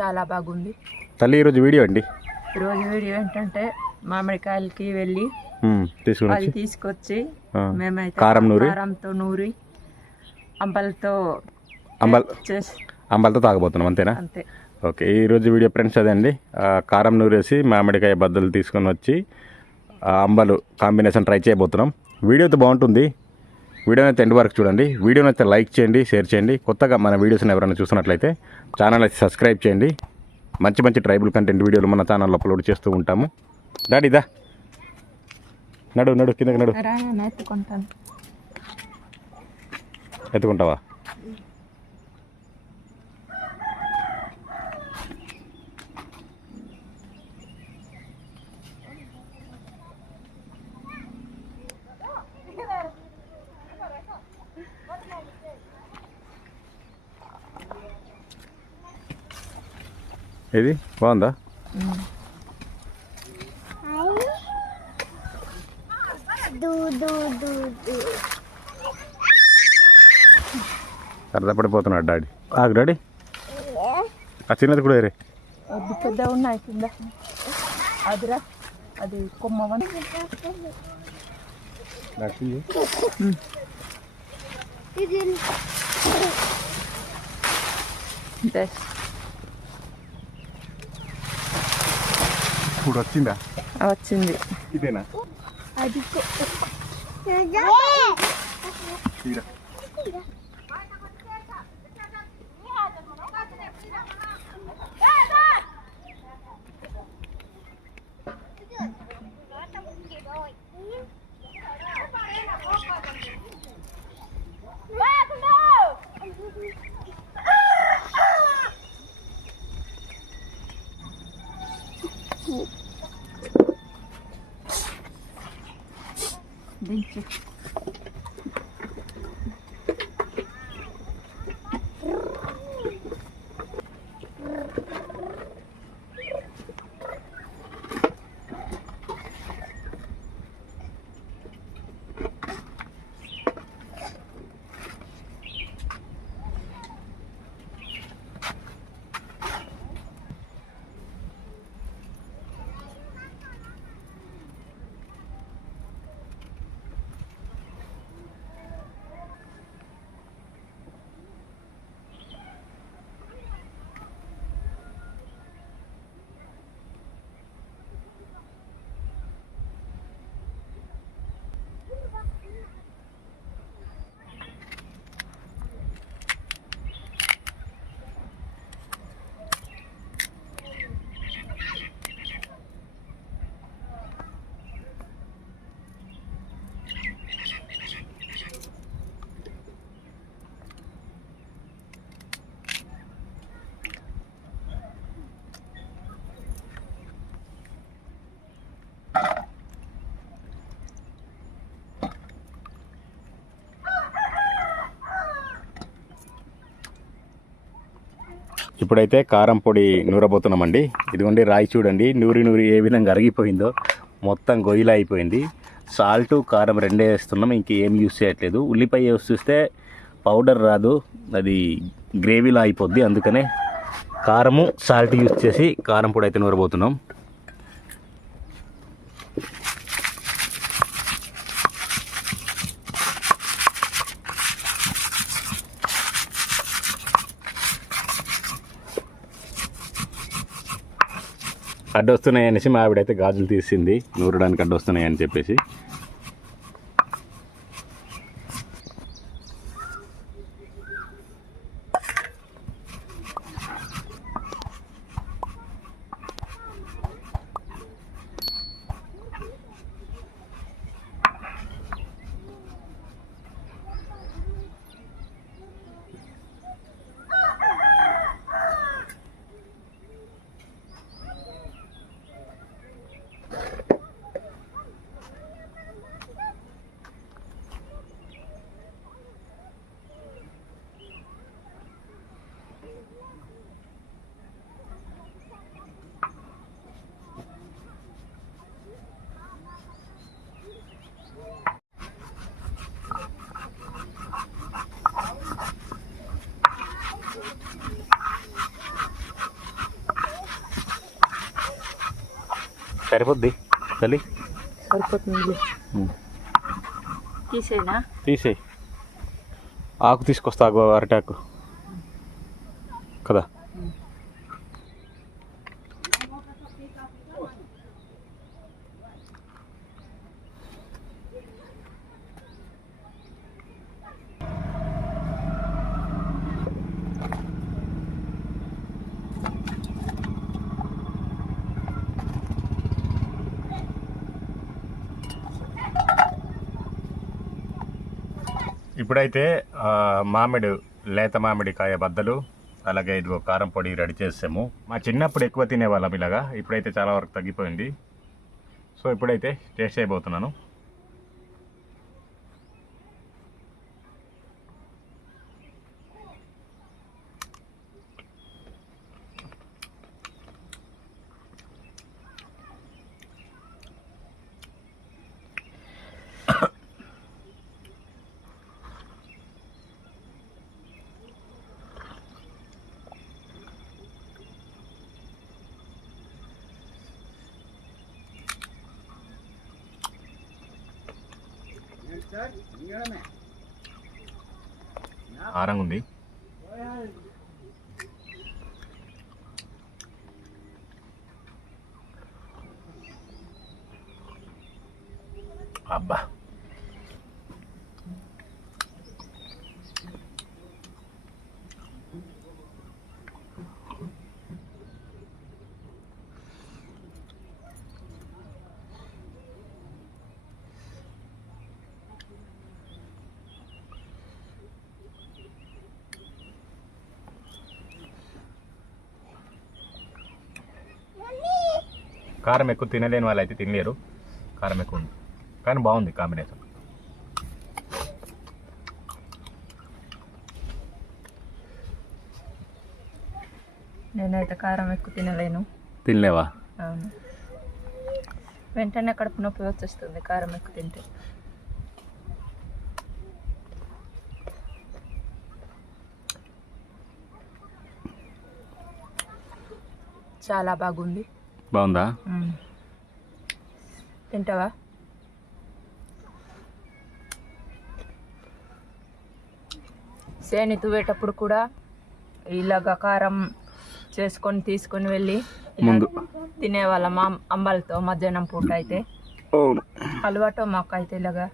చాలా బాగుంది. తల్లి ఈరోజు వీడియో అండి. ఈరోజు వీడియో ఏంటంటే మామిడికాయలకి వెళ్ళి అది తీసుకొచ్చి మేమైతే కారంతో నూరి అంబలతో తాగబోతున్నాం. అంతేనా? అంతే. ఓకే, ఈరోజు వీడియో ఫ్రెండ్స్ అదే అండి. కారం నూరేసి మామిడికాయ బద్దలు తీసుకొని వచ్చి అంబలు కాంబినేషన్ ట్రై చేయబోతున్నాం. వీడియో అయితే బాగుంటుంది. వీడియోని అయితే ఎండ్ వరకు చూడండి. వీడియోని అయితే లైక్ చేయండి, షేర్ చేయండి. కొత్తగా మన వీడియోస్ని ఎవరైనా చూస్తున్నట్లయితే ఛానల్ అయితే సబ్స్క్రైబ్ చేయండి. మంచి మంచి ట్రైబల్ కంటెంట్ వీడియోలు మన ఛానల్లో అప్లోడ్ చేస్తూ ఉంటాము. డాడీదా నడు నడు కిందకి నడు. ఎత్తుకుంటావా? ఇది బాగుందా? అర్థపడిపోతున్నాడు డాడీ. ఆగు డాడీ, ఆ చిన్నది కూడా వేరే పెద్ద ఉన్నాయి కింద. అదిరా అది కొమ్మవని ఇప్పుడు వచ్చిందా? వచ్చింది. ఇదేనా? దించు. ఇప్పుడైతే కారం పొడి నూరబోతున్నామండి. ఇదిగోండి రాయి చూడండి, నూరి నూరి ఏ విధంగా అరిగిపోయిందో, మొత్తం గొయ్యిలా అయిపోయింది. సాల్ట్ కారం రెండే వేస్తున్నాం, ఇంకేం యూస్ చేయట్లేదు. ఉల్లిపాయ యూస్ చూస్తే పౌడర్ రాదు, అది గ్రేవీలా అయిపోద్ది. అందుకనే కారము సాల్ట్ యూస్ చేసి కారం పొడి అయితే నూరబోతున్నాం. అడ్డొస్తున్నాయి అనేసి మా ఆవిడైతే గాజులు తీసింది, నూరడానికి అడ్డొస్తున్నాయి అని చెప్పేసి. సరిపోద్ది తల్లి. సరిపోతుంది. తీసేనా? తీసేయి. ఆకు తీసుకొస్తా, ఆకు అరటాకు కదా. ఇప్పుడైతే మామిడి లేత మామిడికాయ బద్దలు, అలాగే ఇదిగో కారం పొడి రెడీ చేసాము. మా చిన్నప్పుడు ఎక్కువ తినేవాళ్ళం ఇలాగా, ఇప్పుడైతే చాలా వరకు తగ్గిపోయింది. సో ఇప్పుడైతే టేస్ట్ చేయబోతున్నాను. కారంగా ఉంది. అబ్బా, కారం ఎక్కువ తినలేని వాళ్ళు అయితే తినలేరు, కారం ఎక్కువ ఉంది. కానీ బాగుంది కాంబినేషన్. నేనైతే కారం ఎక్కువ తినలేను. తినలేవా? అవును, వెంటనే కడుపు నొప్పి వచ్చేస్తుంది కారం ఎక్కువ తింటే. చాలా బాగుంది. బాగుందా? తింటావా? సేని తువ్వేటప్పుడు కూడా ఇలాగ కారం చేసుకొని తీసుకొని వెళ్ళి ముందు తినేవాళ్ళం అంబలతో. మధ్యాహ్నం పూట అయితే అలవాటు మాకు అయితే ఇలాగా.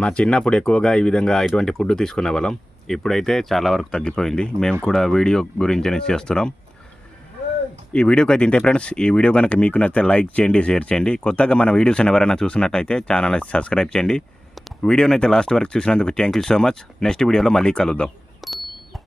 మా చిన్నప్పుడు ఎక్కువగా ఈ విధంగా ఇటువంటి ఫుడ్ తీసుకునే వాళ్ళం. ఇప్పుడైతే చాలా వరకు తగ్గిపోయింది. మేము కూడా వీడియో గురించి చేస్తున్నాం. ఈ వీడియోకి అయితే ఇంతే ఫ్రెండ్స్. ఈ వీడియో కనుక మీకు నచ్చితే లైక్ చేయండి, షేర్ చేయండి. కొత్తగా మన వీడియోస్ని ఎవరైనా చూసినట్టయితే ఛానల్ సబ్స్క్రైబ్ చేయండి. వీడియోని అయితే లాస్ట్ వరకు చూసినందుకు thank you so much. Next వీడియోలో మళ్ళీ కలుద్దాం.